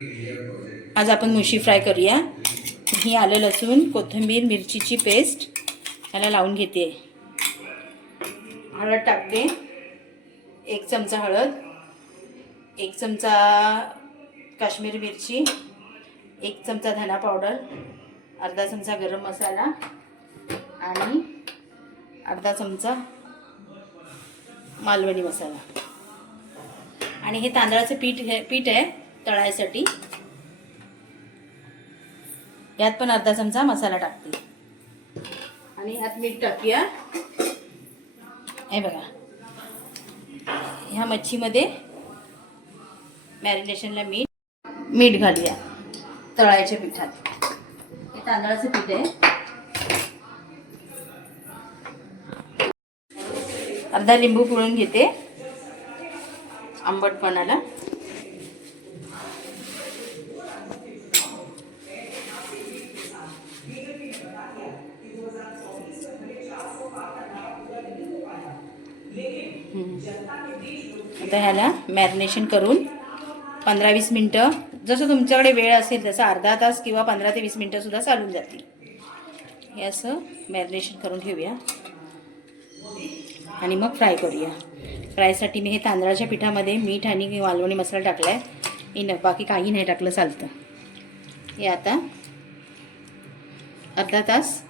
आज आपण मुशी फ्राय करूया। ही आलं लसूण कोथिंबीर मिरचीची पेस्ट याला लावून घेते। हळद टाकते, 1 चमचा हळद, 1 चमचा काश्मीरी मिरची, 1 चमचा धना पावडर, अर्धा चमचा गरम मसाला आणि अर्धा चमचा मालवणी मसाला। आणि हे तांदळाचं पीठ आहे तळायसाठी। यात पण अर्धा चमचा मसाला टाकते आणि यात मीठ टाकूया। हे बघा, ह्या मच्छीमध्ये मॅरिनेशनला मीठ घालूया तळायच्या पिठात। हे तांदळाचं पीठ आहे। अर्धा लिंबू पिळून घेते आंबटपणाला। आता ह्याला मॅरिनेशन करून 15-20 मिनटं, जसं तुमच्याकडे वेळ असेल तसं अर्धा तास किंवा 15 ते 20 मिनटं सुद्धा चालून जातील। हे असं मॅरिनेशन करून ठेवूया आणि मग फ्राय करूया। फ्रायसाठी मी हे तांदळाच्या पिठामध्ये मीठ आणि मालवणी मसाला टाकला आहे, बाकी काही नाही टाकलं चालतं। हे आता अर्धा तास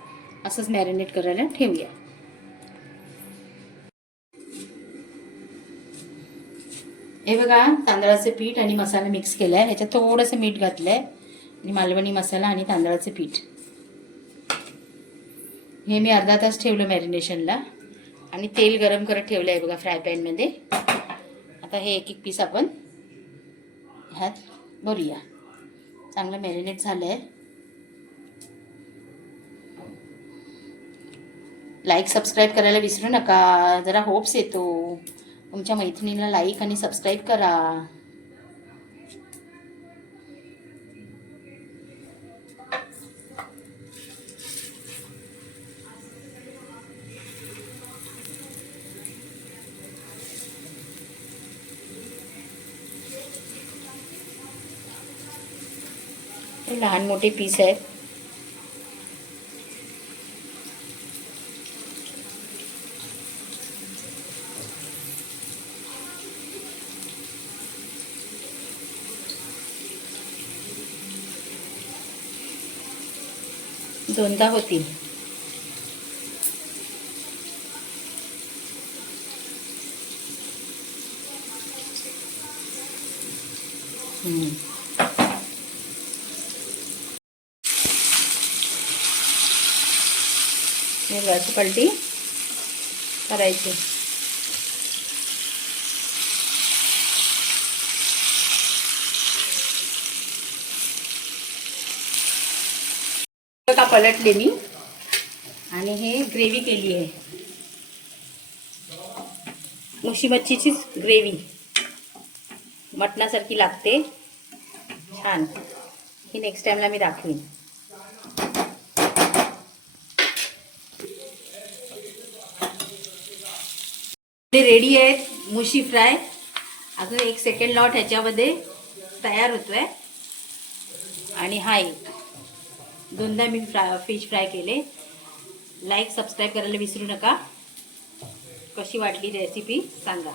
असंच मॅरिनेट करायला ठेवूया। हे बघा, तांदळाचं पीठ आणि मसाला मिक्स केला आहे। ह्याच्यात थोडंसं मीठ घातलं आहे आणि मालवणी मसाला आणि तांदळाचं पीठ हे मी अर्धा तास ठेवलं मॅरिनेशनला आणि तेल गरम करत ठेवलं आहे बघा फ्राय पॅनमध्ये। आता हे एक एक पीस आपण ह्यात भरूया। चांगलं मॅरिनेट झालं आहे। लाईक सबस्क्राईब करायला विसरू नका, जरा होप्स येतो। तुमच्या मैत्रिणीला लाईक आणि सबस्क्राईब करा। हे लहान मोठे पीस आहेत। दोनदा होतील। हे गॅस पलटी करायची। का पलटले मी आणि हे ग्रेव्ही केली आहे, मुशी मच्छीची ग्रेव्ही मटणासारखी लागते छान। ही नेक्स्ट टाइमला मी दाखवीन। रेडी आहेत मुशी फ्राय। अजून एक सेकंड लॉट ह्याच्यामध्ये तयार होतोय आणि हा एक दोनदा मी फिश फ्राय केले। लाईक सबस्क्राईब करायला विसरू नका। कशी वाटली रेसिपी सांगा।